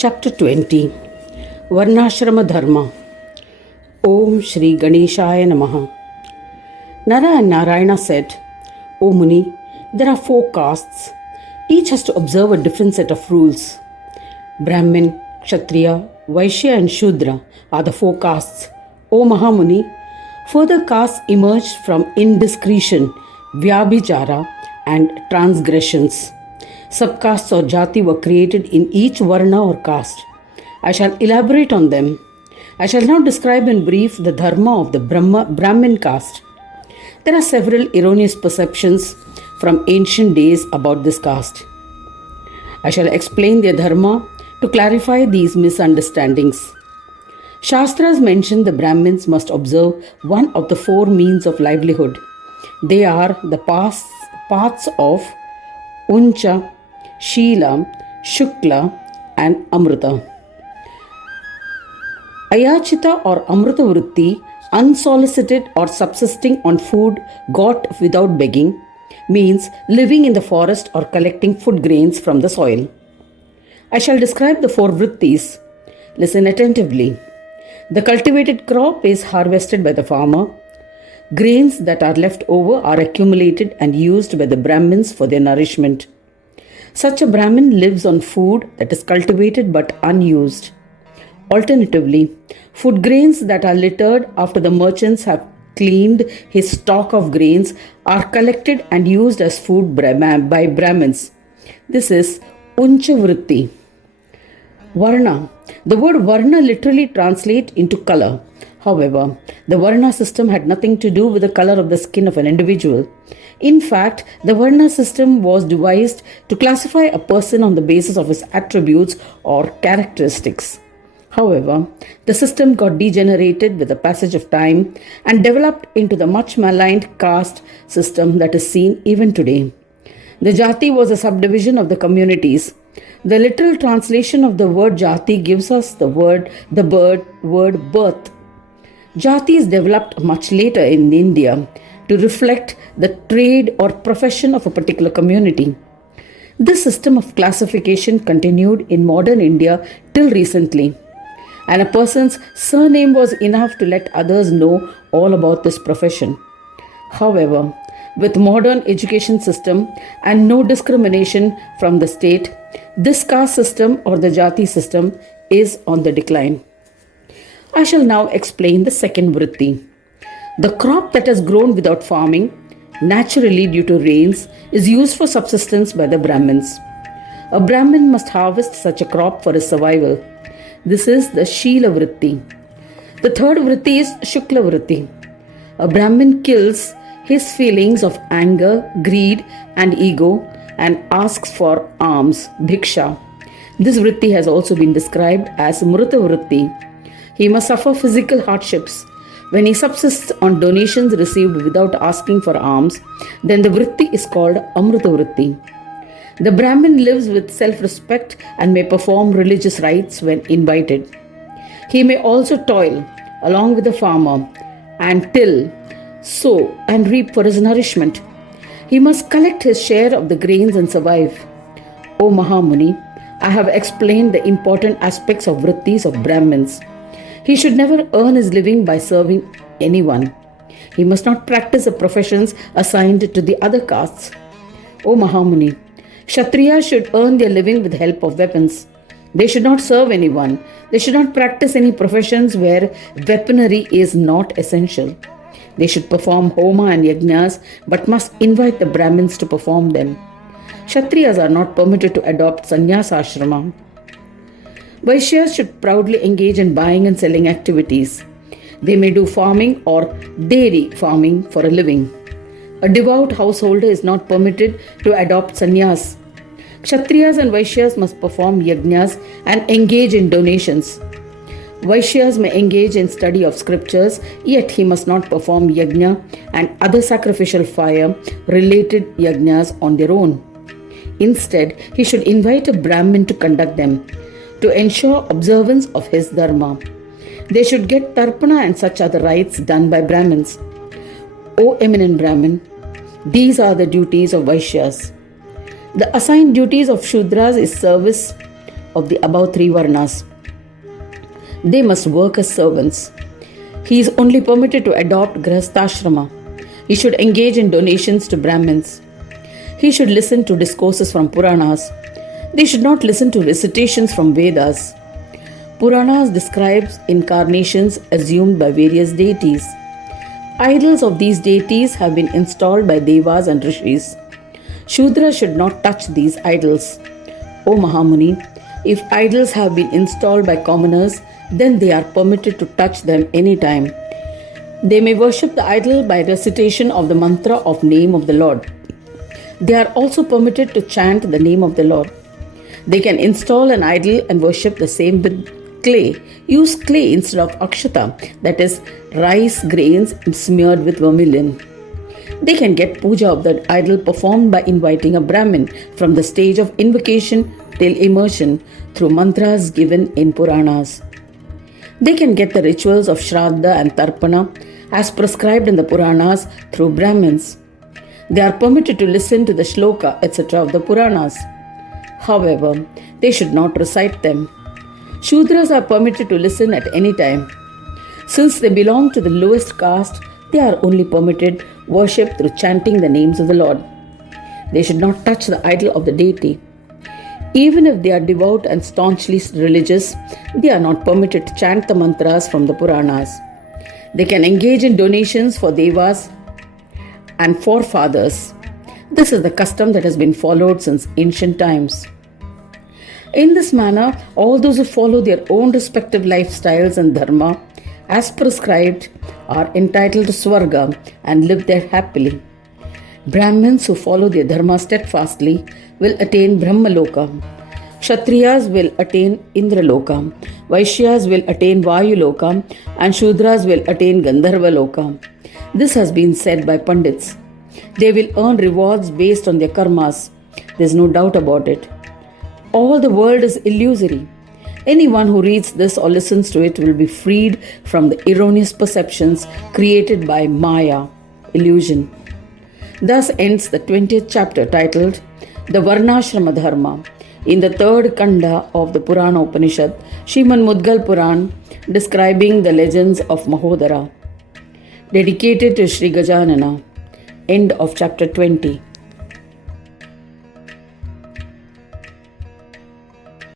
Chapter 20 Varnashrama Dharma. Om Shri Ganeshaya Namaha. Nara and Narayana said, O Muni, there are 4 castes. Each has to observe a different set of rules. Brahmin, Kshatriya, Vaishya and Shudra are the 4 castes. O Mahamuni, further castes emerged from indiscretion, vyabhichara and transgressions. Subcastes or jati were created in each varna or caste. I shall elaborate on them. I shall now describe in brief the dharma of the Brahmin caste. There are several erroneous perceptions from ancient days about this caste. I shall explain their dharma to clarify these misunderstandings. Shastras mention the Brahmins must observe one of the 4 means of livelihood. They are the paths of Uncha, Shila, Shukla and Amrita. Ayachita or Amrita Vritti, unsolicited or subsisting on food got without begging, means living in the forest or collecting food grains from the soil. I shall describe the 4 vrittis. Listen attentively. The cultivated crop is harvested by the farmer. Grains that are left over are accumulated and used by the Brahmins for their nourishment. Such a Brahmin lives on food that is cultivated but unused. Alternatively, food grains that are littered after the merchants have cleaned his stock of grains are collected and used as food by Brahmins. This is Uncha Vritti. Varna. The word Varna literally translates into color. However, the Varna system had nothing to do with the color of the skin of an individual. In fact, the Varna system was devised to classify a person on the basis of his attributes or characteristics. However, the system got degenerated with the passage of time and developed into the much maligned caste system that is seen even today. The jati was a subdivision of the communities. The literal translation of the word jati gives us the word birth. Jatis developed much later in India to reflect the trade or profession of a particular community. This system of classification continued in modern India till recently, and a person's surname was enough to let others know all about this profession. However, with modern education system and no discrimination from the state, this caste system or the jati system is on the decline. I shall now explain the second vritti. The crop that has grown without farming, naturally due to rains, is used for subsistence by the Brahmins. A Brahmin must harvest such a crop for his survival. This is the Shila vritti. The third vritti is Shukla vritti. A Brahmin kills his feelings of anger, greed and ego and asks for alms, Bhiksha. This vritti has also been described as Mrita vritti. He must suffer physical hardships. When he subsists on donations received without asking for alms, then the vritti is called Amrita vritti. The Brahmin lives with self-respect and may perform religious rites when invited. He may also toil along with the farmer and till, sow and reap for his nourishment. He must collect his share of the grains and survive. O Mahamuni, I have explained the important aspects of vrittis of Brahmins. He should never earn his living by serving anyone. He must not practice the professions assigned to the other castes. O Mahamuni, Kshatriyas should earn their living with the help of weapons. They should not serve anyone. They should not practice any professions where weaponry is not essential. They should perform homa and yajnas but must invite the Brahmins to perform them. Kshatriyas are not permitted to adopt sannyasa ashrama. Vaishyas should proudly engage in buying and selling activities. They may do farming or dairy farming for a living. A devout householder is not permitted to adopt sannyas. Kshatriyas and Vaishyas must perform yajnas and engage in donations. Vaishyas may engage in study of scriptures, yet he must not perform yajna and other sacrificial fire related yajnas on their own. Instead, he should invite a Brahmin to conduct them, to ensure observance of his dharma. They should get tarpana and such other rites done by Brahmins. O eminent Brahmin, these are the duties of Vaishyas. The assigned duties of Shudras is service of the above three Varnas. They must work as servants. He is only permitted to adopt Grihastha. He should engage in donations to Brahmins. He should listen to discourses from Puranas. They should not listen to recitations from Vedas. Puranas describes incarnations assumed by various deities. Idols of these deities have been installed by Devas and Rishis. Shudras should not touch these idols. O Mahamuni, if idols have been installed by commoners, then they are permitted to touch them anytime. They may worship the idol by recitation of the mantra of name of the Lord. They are also permitted to chant the name of the Lord. They can install an idol and worship the same with clay. Use clay instead of akshata, that is, rice grains smeared with vermilion. They can get puja of that idol performed by inviting a Brahmin from the stage of invocation till immersion through mantras given in Puranas. They can get the rituals of Shraddha and Tarpana as prescribed in the Puranas through Brahmins. They are permitted to listen to the shloka, etc. of the Puranas. However, they should not recite them. Shudras are permitted to listen at any time. Since they belong to the lowest caste, they are only permitted worship through chanting the names of the Lord. They should not touch the idol of the deity. Even if they are devout and staunchly religious, they are not permitted to chant the mantras from the Puranas. They can engage in donations for devas and forefathers. This is the custom that has been followed since ancient times. In this manner, all those who follow their own respective lifestyles and dharma as prescribed are entitled to Swarga and live there happily. Brahmins who follow their dharma steadfastly will attain Brahmaloka. Kshatriyas will attain Indraloka. Vaishyas will attain Vayuloka, and Shudras will attain Gandharvaloka. This has been said by Pandits. They will earn rewards based on their karmas. There is no doubt about it. All the world is illusory. Anyone who reads this or listens to it will be freed from the erroneous perceptions created by Maya, illusion. Thus ends the 20th chapter titled The Varnashrama Dharma in the third Kanda of the Purana Upanishad, Srimad Mudgal Puran, describing the legends of Mahodara. Dedicated to Sri Gajanana. End of chapter 20.